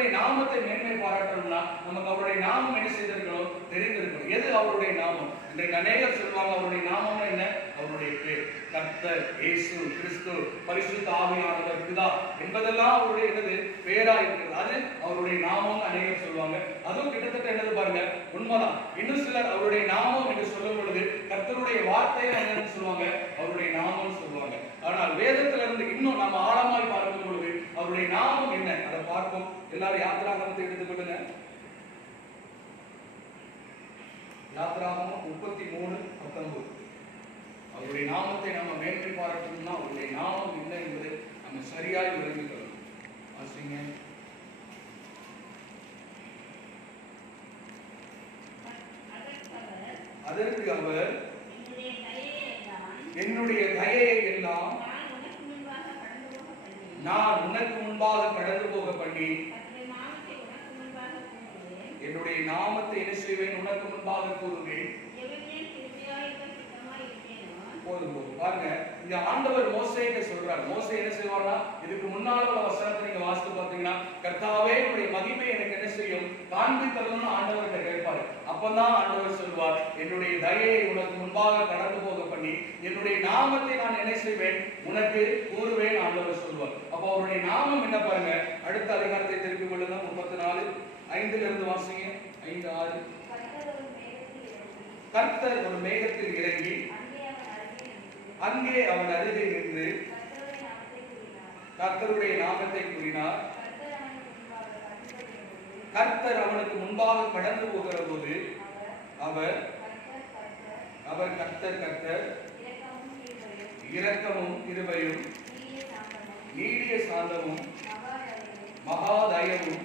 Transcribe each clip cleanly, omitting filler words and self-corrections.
கர்த்தருடைய நாமத்தை மேன்மை பாராட்டணும்னா நமக்கு அவருடைய நாமம் என்ன செய்திருக்கணும், தெரிந்திருக்கணும். எது அவருடைய நாமம்? இன்றைக்கு அநேகர் சொல்லுவாங்க அவருடைய நாமம் என்ன, அவருடைய பேர் கர்த்தர், இயேசு கிறிஸ்து, பரிசுத்த ஆவியானவர், பிதா என்பதெல்லாம் அவருடைய என்னது பேரா இருக்கிறது. அது அவருடைய நாமம் அநேகர் சொல்லுவாங்க. அதுவும் கிட்டத்தட்ட என்னது பாருங்க, உண்மைதான். இன்னும் சிலர் அவருடைய நாமம் என்று சொல்லும் பொழுது கர்த்தருடைய வார்த்தையை என்னன்னு சொல்லுவாங்க, அவருடைய நாமம் சொல்லுவாங்க. ஆனால் வேதத்துல இருந்து இன்னும் நம்ம ஆழமாய் பார்க்கும் பொழுது அவருடைய நாமம் என்ன அதை பார்ப்போம். எல்லாரும் யாத்திராகமத்தை எடுத்துக்கொள்ளுங்க. யாத்திராகமம் 33:19. அவருடைய நாமத்தை நம்ம மேன்மை பாராட்டணும்னா அவருடைய நாமம் என்ன என்பதை நம்ம சரியாய் விளங்கிக் கொள்ளணும். வாசிங்க. அதற்கு அவர், என்னுடைய தயையை எல்லாம் நான் உனக்கு முன்பாக கடந்து போக பண்ணி என்னுடைய நாமத்தை என்ன செய்வேன், உனக்கு முன்பாக கூறுவேன். போதும் பாருங்க, இந்த ஆண்டவர் மோசேக்கு சொல்றார். மோசே என்ன செய்வார்னா, இதுக்கு முன்னால உள்ள வசனத்தை நீங்க வாசித்து பார்த்தீங்கன்னா, கர்த்தாவே உடைய மகிமை எனக்கு என்ன செய்யும், காண்பித்தரும்னு ஆண்டவர்கிட்ட கேட்பாரு. அப்பதான் ஆண்டவர் சொல்வார், என்னுடைய தயையை உனக்கு முன்பாக கடந்து போக பண்ணி என்னுடைய நாமத்தை நான் என்ன செய்வேன், உனக்கு கூறுவேன் ஆண்டவர் சொல்வார். அப்போ அவருடைய நாமம் என்ன பாருங்க. அடுத்த அதிகாரத்தை திருப்பிக் கொள்ளுங்க. 34:5 வாசிங்க. 5:6. கர்த்தர் ஒரு மேகத்தில் இறங்கி அங்கே அவன் அருகே நின்று கர்த்தருடைய நாமத்தை கூறினார். கர்த்தர் அவனுக்கு முன்பாக கடந்து போகிற போது அவர் கர்த்தர் கர்த்தர் இரக்கமும் கிருபையும் நீடிய சாந்தமும் மகா தயவும்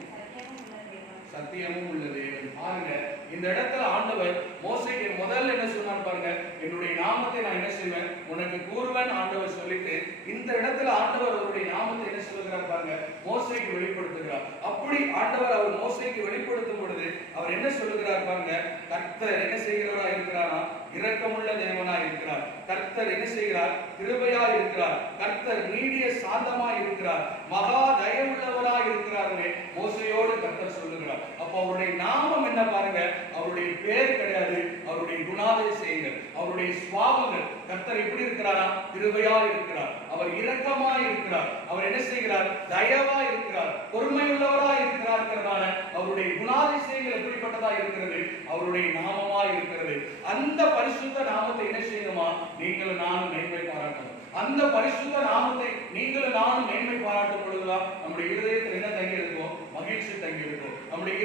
சத்தியமும் உள்ளது. பாருங்க, இந்த இடத்துல ஆண்டவர் மோசேக்கு முதல்ல என்ன சொன்னார் பாருங்க, என்னுடைய நாமத்தை நான் என்ன செய்வேன், உனக்கு கூறுவேன் ஆண்டவர் சொல்லிட்டு இந்த இடத்துல ஆண்டவர் அவருடைய நாமத்தை என்ன சொல்லுகிறார் பாருங்க, மோசேக்கு வெளிப்படுத்துகிறார். அப்படி ஆண்டவர் அவர் மோசேக்கு வெளிப்படுத்தும் பொழுது அவர் என்ன சொல்லுகிறார் பாருங்க, கர்த்தர் என்ன செய்கிறவரா இருக்கிறாரா, இரக்கமுள்ள தேவனா இருக்கிறார். கர்த்தர் என்ன செய்கிறார், கிருபையா இருக்கிறார். கர்த்தர் நீடிய சாந்தமா இருக்கிறார், மகா தயவுள்ளவரா இருக்கிறாருன்னு மோசையோடு கர்த்தர் சொல்லுகிறார். அப்போ அவருடைய நாமம் என்ன பாருங்க, அவருடைய பேர் கிடையாது, அவருடைய குணாதிசயங்கள், அவருடைய சுவாபங்கள். கர்த்தர் எப்படி இருக்கிறாரா, கிருபையா இருக்கிறார், அவர் இரக்கமா இருக்கிறார், அவர் என்ன செய்கிறார், தயவா இருக்கிறார், பொறுமையுள்ளவரா இருக்கிறார்ங்கிறதான அவருடைய குணாதிசயங்கள் எப்படிப்பட்டதா இருக்கிறது, அவருடைய நாமமா இருக்கிறது. அந்த பரிசுத்த நாமத்தை என்ன செய்யணுமா, நீங்களும் நானும் மேன்மை பாராட்டணும். அந்த பரிசுத்த நாமத்தை நீங்களும் நானும் மேன்மை பாராட்டும் பொழுதுதான் நம்முடைய இருதயத்தில் என்ன தங்கி இருக்கும், மகிழ்ச்சி தங்கி இருக்கும். நம்முடைய